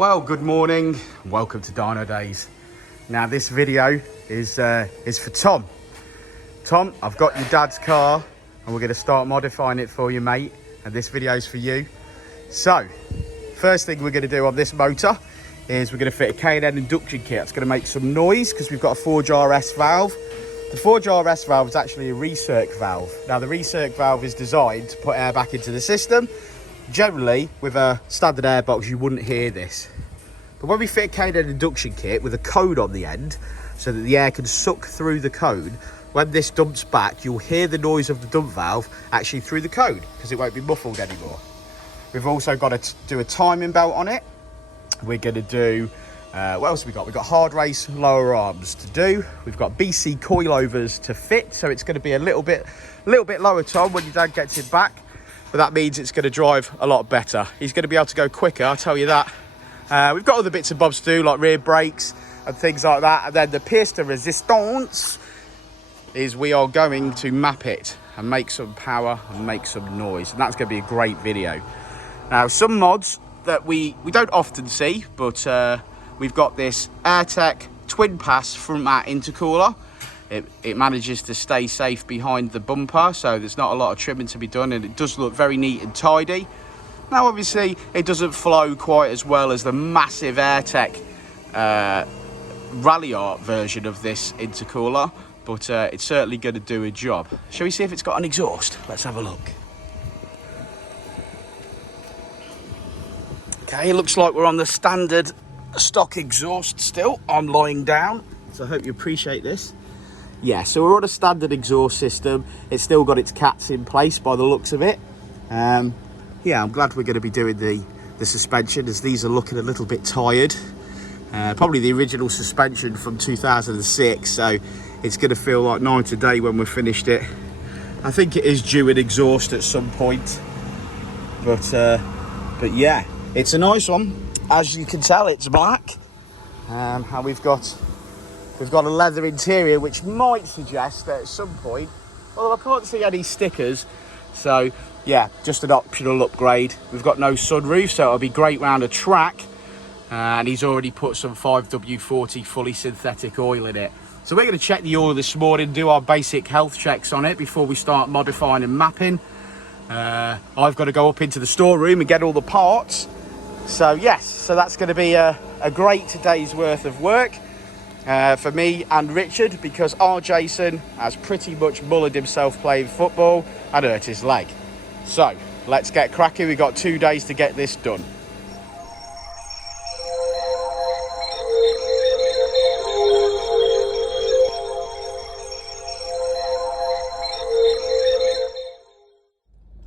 Well, good morning. Welcome to Dynodaze. Now, this video is for Tom. Tom, I've got your dad's car, and we're going to start modifying it for you, mate. And this video's for you. So, first thing we're going to do on this motor is we're going to fit a K&N induction kit. It's going to make some noise because we've got a forge RS valve. The forge RS valve is actually a recirc valve. Now, the recirc valve is designed to put air back into the system. Generally, with a standard airbox, you wouldn't hear this. But when we fit a K&N induction kit with a code on the end, so that the air can suck through the code, when this dumps back, you'll hear the noise of the dump valve actually through the code, because it won't be muffled anymore. We've also got to do a timing belt on it. We're going to do, what else have we got? We've got hard race lower arms to do. We've got BC coilovers to fit, so it's going to be a little bit lower, Tom, when your dad gets it back. But that means it's going to drive a lot better. He's going to be able to go quicker, I'll tell you that. We've got other bits and bobs to do, like rear brakes and things like that. And then the pièce de résistance is we are going to map it and make some power and make some noise. And that's going to be a great video. Now, some mods that we don't often see, but we've got this Ecutek twin pass front mat intercooler. It manages to stay safe behind the bumper, so there's not a lot of trimming to be done, and it does look very neat and tidy. Now, obviously, it doesn't flow quite as well as the massive Ecutek Rally Art version of this intercooler, but it's certainly going to do a job. Shall we see if it's got an exhaust? Let's have a look. Okay, it looks like we're on the standard stock exhaust still. I'm lying down, so I hope you appreciate this. Yeah, so we're on a standard exhaust system. It's still got its cats in place by the looks of it. Yeah, I'm glad we're going to be doing the suspension, as these are looking a little bit tired. Probably the original suspension from 2006, so it's going to feel like night and day when we've finished it. I think it is due an exhaust at some point, but yeah, it's a nice one. As you can tell, it's black. And we've got a leather interior, which might suggest that at some point, although I can't see any stickers, so yeah, just an optional upgrade. We've got no sunroof, so it'll be great round a track. And he's already put some 5W40 fully synthetic oil in it. So we're going to check the oil this morning, do our basic health checks on it before we start modifying and mapping. I've got to go up into the storeroom and get all the parts. So yes, so that's going to be a great day's worth of work. For me and Richard, because our Jason has pretty much mullered himself playing football and hurt his leg. So let's get cracking. We've got 2 days to get this done.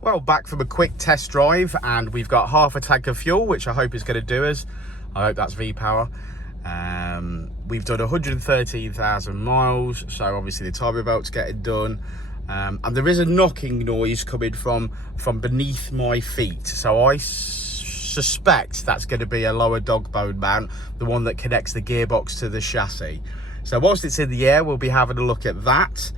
Well, back from a quick test drive, and we've got half a tank of fuel, which I hope is going to do us. I hope that's V-Power. We've done 113,000 miles, so obviously the timing belt's getting done, and there is a knocking noise coming from beneath my feet, so I suspect that's going to be a lower dog bone mount, the one that connects the gearbox to the chassis. So whilst it's in the air, we'll be having a look at that,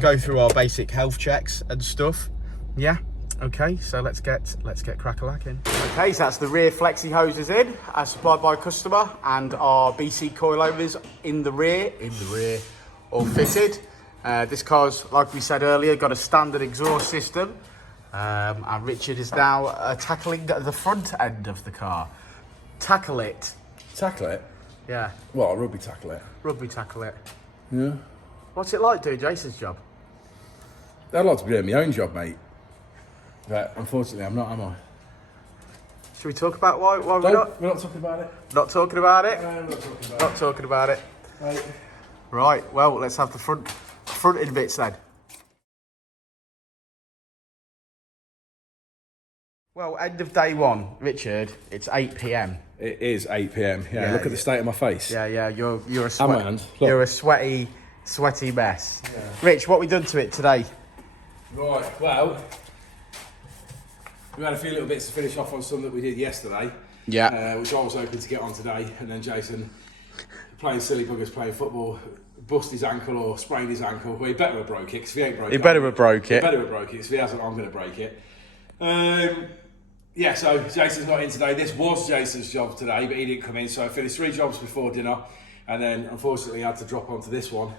go through our basic health checks and stuff. Yeah. Okay, so let's get crack-a-lacking. Okay, so that's the rear flexi hoses in, as supplied by a customer, and our BC coilovers in the rear, all fitted. This car's, like we said earlier, got a standard exhaust system, and Richard is now tackling the front end of the car. Tackle it. Tackle it? Yeah. Well, rugby tackle it. Rugby tackle it. Yeah. What's it like doing Jason's job? I'd like to be doing my own job, mate. But unfortunately, I'm not, am I? Should we talk about why we're not? We're not talking about it. Not talking about it? No, we're not talking about it. Not talking about it. Right. Right, well, let's have the front end bits then. Well, end of day one, Richard, it's 8 PM. It is 8 PM. Yeah, look at the state of my face. Yeah, you're a You're a sweaty mess. Yeah. Rich, what we done to it today? Right, well, we had a few little bits to finish off on some that we did yesterday. Yeah. Which I was hoping to get on today, and then Jason, playing silly buggers, playing football, bust his ankle or sprained his ankle. Well, he better have broke it, because if he ain't broke it... He better have broke it. He better have broke it, because if he hasn't, I'm going to break it. Yeah, so Jason's not in today. This was Jason's job today, but he didn't come in, so I finished 3 jobs before dinner, and then unfortunately I had to drop onto this one.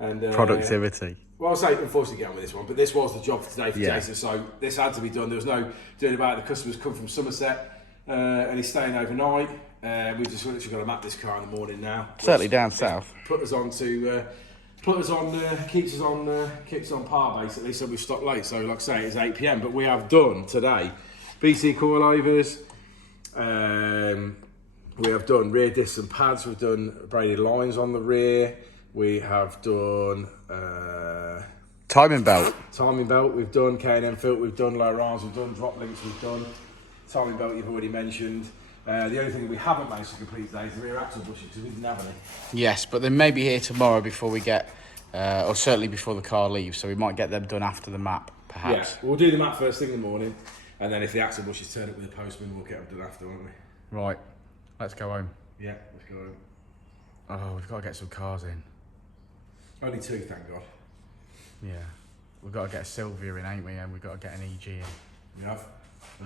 And Productivity. Well, I'll say unfortunately get on with this one, but this was the job for today for Jason, so this had to be done. There was no doing about it. The customers come from Somerset, and he's staying overnight. We just literally got to map this car in the morning now. Certainly down south. Keeps us on par basically, so we stopped late. So like I say, it's 8 PM, but we have done today Veasey coilovers. We have done rear discs and pads. We've done braided lines on the rear. We have done timing belt. We've done K&M filter. We've done low arms. We've done drop links. We've done timing belt. You've already mentioned. The only thing we haven't managed to complete today is the rear axle bushing because we didn't have any. Yes, but they may be here tomorrow before we get, or certainly before the car leaves. So we might get them done after the map, perhaps. Yeah, we'll do the map first thing in the morning, and then if the axle bushes turn up with the postman, we'll get them done after, won't we? Right. Let's go home. Yeah, let's go home. Oh, we've got to get some cars in. Only 2, thank God. Yeah. We've got to get a Sylvia in, ain't we? And we've got to get an EG in. We have.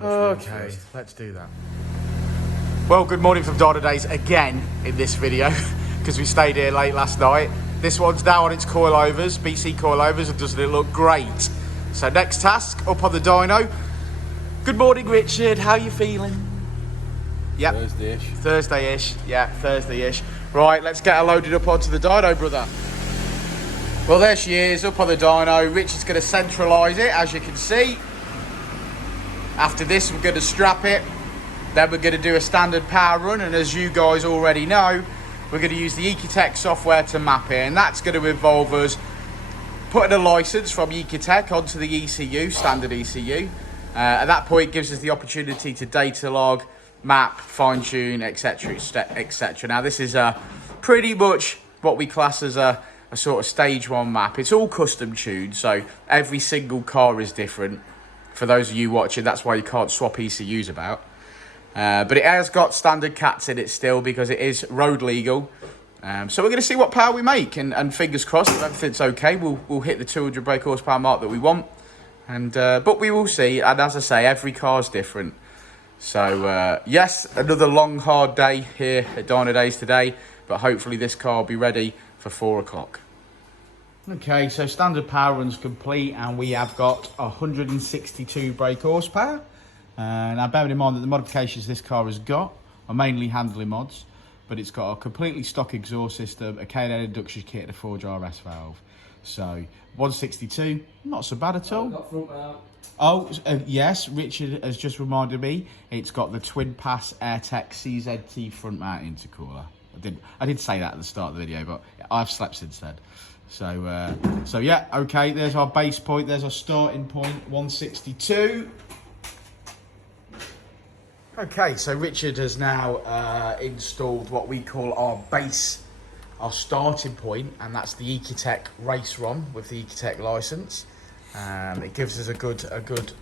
Okay, let's do that. Well, good morning from Dynodaze again in this video, because we stayed here late last night. This one's now on its coilovers, BC coilovers, and doesn't it look great? So next task, up on the dyno. Good morning, Richard. How you feeling? Yep. Thursday-ish. Thursday-ish. Yeah, Thursday-ish. Right, let's get her loaded up onto the dyno, brother. Well, there she is, up on the dyno. Richard's going to centralise it, as you can see. After this, we're going to strap it. Then we're going to do a standard power run. And as you guys already know, we're going to use the Ecutek software to map it. And that's going to involve us putting a licence from Ecutek onto the ECU, standard ECU. At that point, it gives us the opportunity to data log, map, fine-tune, etc, etc. Now, this is pretty much what we class as a sort of stage 1 map. It's all custom tuned, so every single car is different. For those of you watching, that's why you can't swap ECUs about. But it has got standard cats in it still because it is road legal. So we're going to see what power we make, and fingers crossed if everything's okay, we'll hit the 200 brake horsepower mark that we want. And but we will see, and as I say, every car's different. So yes, another long hard day here at Dynodaze today, but hopefully this car will be ready for 4 o'clock. Okay, so standard power run's complete, and we have got 162 brake horsepower. Now bearing in mind that the modifications this car has got are mainly handling mods, but it's got a completely stock exhaust system, a K&N induction kit, and a 4-jar RS valve. So 162, not so bad at all. Got front mount. Oh, yes, Richard has just reminded me, it's got the twin pass Ecutek CZT front mount intercooler. I did say that at the start of the video, but I've slept since then. So yeah, okay, there's our base point, there's our starting point, 162. Okay, so Richard has now installed what we call our base, our starting point, and that's the Ecutek race ROM with the Ecutek license. It gives us a good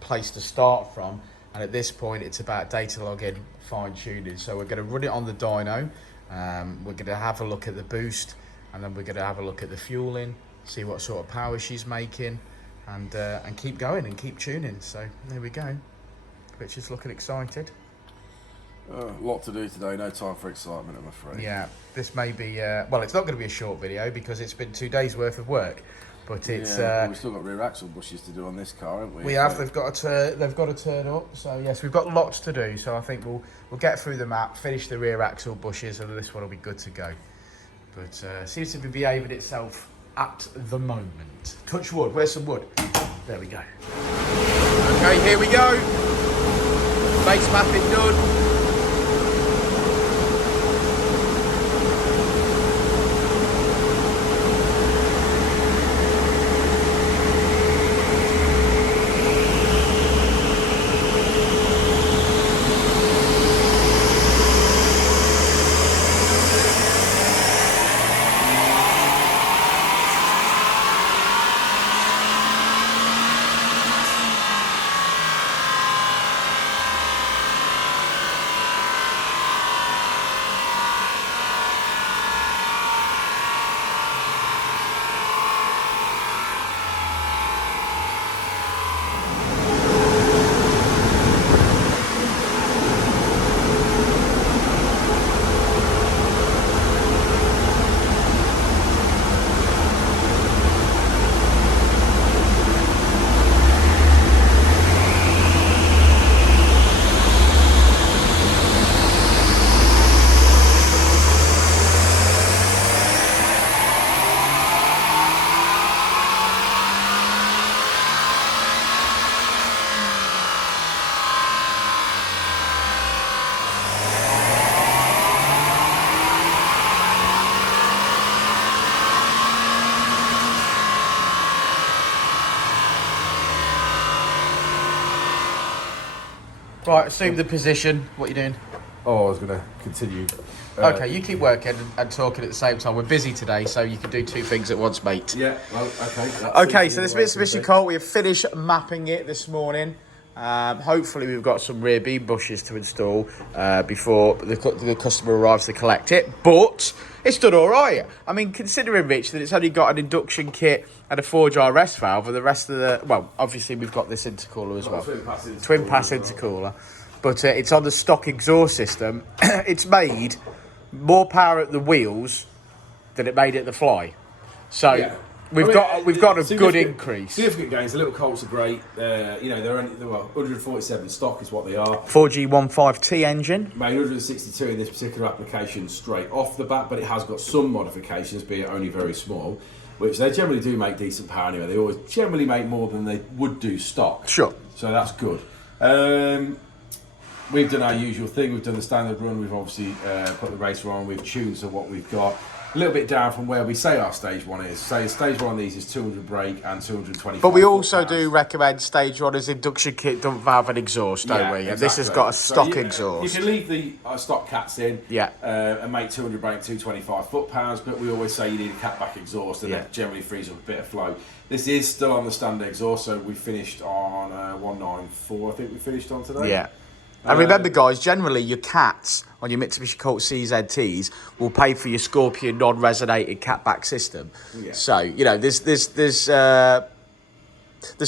place to start from, and at this point it's about data logging, fine tuning. So we're going to run it on the dyno. We're going to have a look at the boost, and then we're going to have a look at the fueling, see what sort of power she's making, and keep going and keep tuning. So there we go. Richard's looking excited. A lot to do today, no time for excitement, I'm afraid. Yeah, this may be, well, it's not going to be a short video because it's been 2 days worth of work, but it's... Yeah, we've still got rear axle bushes to do on this car, haven't we? We have, they've got to turn up, so yes, we've got lots to do, so I think we'll get through the map, finish the rear axle bushes, and this one will be good to go. But seems to be behaving itself at the moment. Touch wood, where's some wood? There we go. Okay, here we go. Base mapping done. Right, assume the position. What are you doing? Oh, I was going to continue. Okay, you keep working and talking at the same time. We're busy today, so you can do two things at once, mate. Yeah, well, okay. Okay, so this Mitsubishi Colt, we have finished mapping it this morning. Hopefully we've got some rear beam bushes to install before the customer arrives to collect it, but it's done all right. I mean, considering, Rich, that it's only got an induction kit and a forge RS valve, and the rest of the, well, obviously we've got this intercooler as well. Twin pass intercooler. But it's on the stock exhaust system. It's made more power at the wheels than it made at the fly. So Yeah. we've got a good increase. Significant gains. The little Colts are great. You know, they're 147 stock is what they are. 4G15T engine. Made 162 in this particular application straight off the bat, but it has got some modifications, be it only very small, which they generally do make decent power anyway. They always generally make more than they would do stock. Sure. So that's good. We've done our usual thing. We've done the standard run. We've obviously put the racer on. We've tuned to what we've got. A little bit down from where we say our stage one is. Say stage one on these is 200 brake and 225. But we also do recommend stage one as induction kit, dump valve and exhaust, don't we? And this has got a stock exhaust. You can leave the stock cats in and make 200 brake, 225 foot-pounds, but we always say you need a catback exhaust, and that generally frees up a bit of flow. This is still on the standard exhaust, so we finished on 194, I think we finished on today. Yeah. And remember, guys, generally your cats on your Mitsubishi Colt CZTs will pay for your Scorpion non-resonated catback system. Yeah. So, you know, there's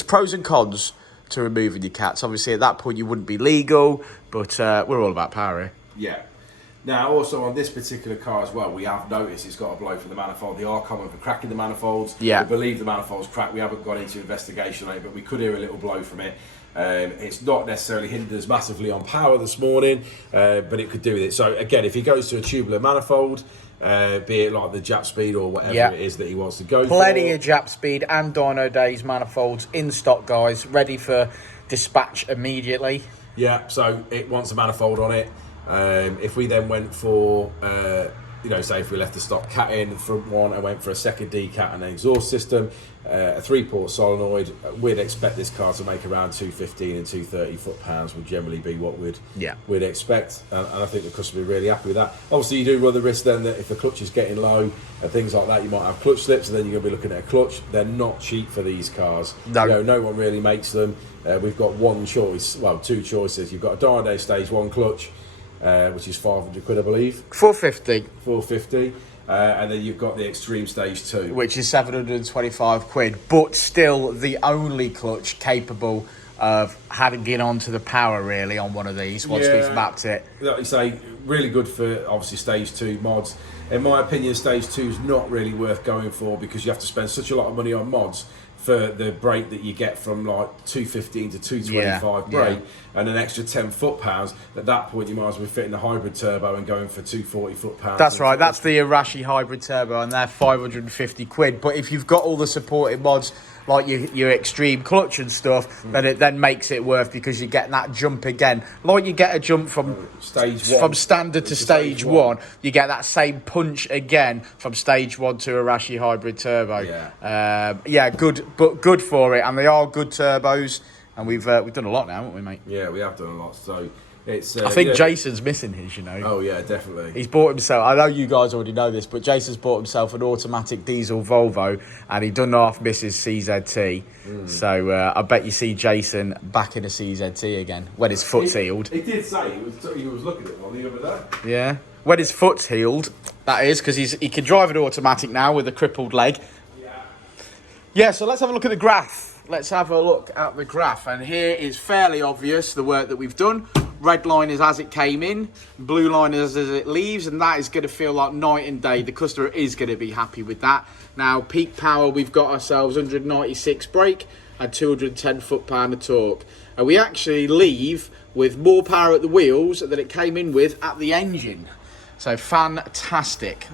pros and cons to removing your cats. Obviously, at that point, you wouldn't be legal, but we're all about power here. Yeah. Now, also on this particular car as well, we have noticed it's got a blow from the manifold. They are common for cracking the manifolds. Yeah. We believe the manifold's cracked. We haven't gone into investigation on it, but we could hear a little blow from it. It's not necessarily hindered us massively on power this morning, but it could do with it. So again, if he goes to a tubular manifold, be it like the Jap Speed or whatever it is that he wants to go for. Plenty of Jap Speed and Dynodaze manifolds in stock, guys, ready for dispatch immediately. Yeah, so it wants a manifold on it. If we then went for, you know, say if we left the stock cat in the front one and went for a second D-cat and an exhaust system, a 3-port solenoid, we'd expect this car to make around 215 and 230 foot-pounds would generally be what we'd expect, and I think the customer will be really happy with that. Obviously, you do run the risk then that if the clutch is getting low and things like that, you might have clutch slips, and then you're going to be looking at a clutch. They're not cheap for these cars. No, you know, no one really makes them. We've got one choice, well, two choices. You've got a Dynodaze stage 1 clutch, which is 500 quid, I believe. 450. And then you've got the Extreme Stage 2. Which is 725 quid, but still the only clutch capable of hanging on to the power, really, on one of these once we've mapped it. Like you say, really good for, obviously, Stage 2 mods. In my opinion, Stage 2 is not really worth going for because you have to spend such a lot of money on mods for the brake that you get from like 215 to 225 brake and an extra 10 foot-pounds. At that point, you might as well be fitting the hybrid turbo and going for 240 foot-pounds. That's right, that's the Arashi hybrid turbo, and they're 550 quid. But if you've got all the supporting mods, like your extreme clutch and stuff, then it then makes it worth, because you're getting that jump again. Like you get a jump from stage 1, from standard to stage 1, you get that same punch again from stage 1 to Arashi hybrid turbo. Yeah, good, but good for it, and they are good turbos, and we've done a lot now, haven't we, mate? Yeah, we have done a lot. So it's. I think Jason's missing his, you know. Oh yeah, definitely. He's bought himself. I know you guys already know this, but Jason's bought himself an automatic diesel Volvo, and he done half miss his CZT. So I bet you see Jason back in a CZT again when his foot's healed. He did say he was looking at one the other day. Yeah, when his foot's healed, that is, because he can drive an automatic now with a crippled leg. Yeah. So let's have a look at the graph. Let's have a look at the graph, and here is fairly obvious the work that we've done. Red line is as it came in, blue line is as it leaves, and that is going to feel like night and day. The customer is going to be happy with that. Now, peak power, we've got ourselves 196 brake and 210 foot-pound of torque. And we actually leave with more power at the wheels than it came in with at the engine. So, fantastic.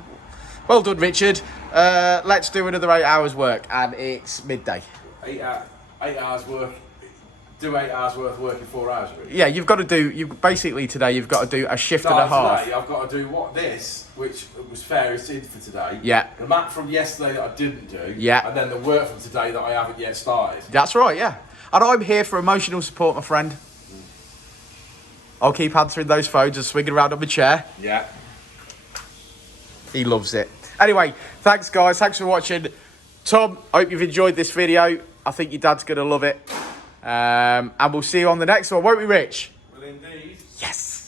Well done, Richard. Let's do another 8 hours work, and it's midday. 8 hours work. Do 8 hours worth of work in 4 hours, really. Yeah, you've got to do. Basically today you've got to do a shift and a half. Today I've got to do which was fairest in for today. Yeah. The map from yesterday that I didn't do. Yeah. And then the work from today that I haven't yet started. That's right. Yeah. And I'm here for emotional support, my friend. I'll keep answering those phones and swinging around on my chair. Yeah. He loves it. Anyway, thanks guys. Thanks for watching. Tom, I hope you've enjoyed this video. I think your dad's going to love it. And we'll see you on the next one, won't we, Rich? Well, indeed. Yes.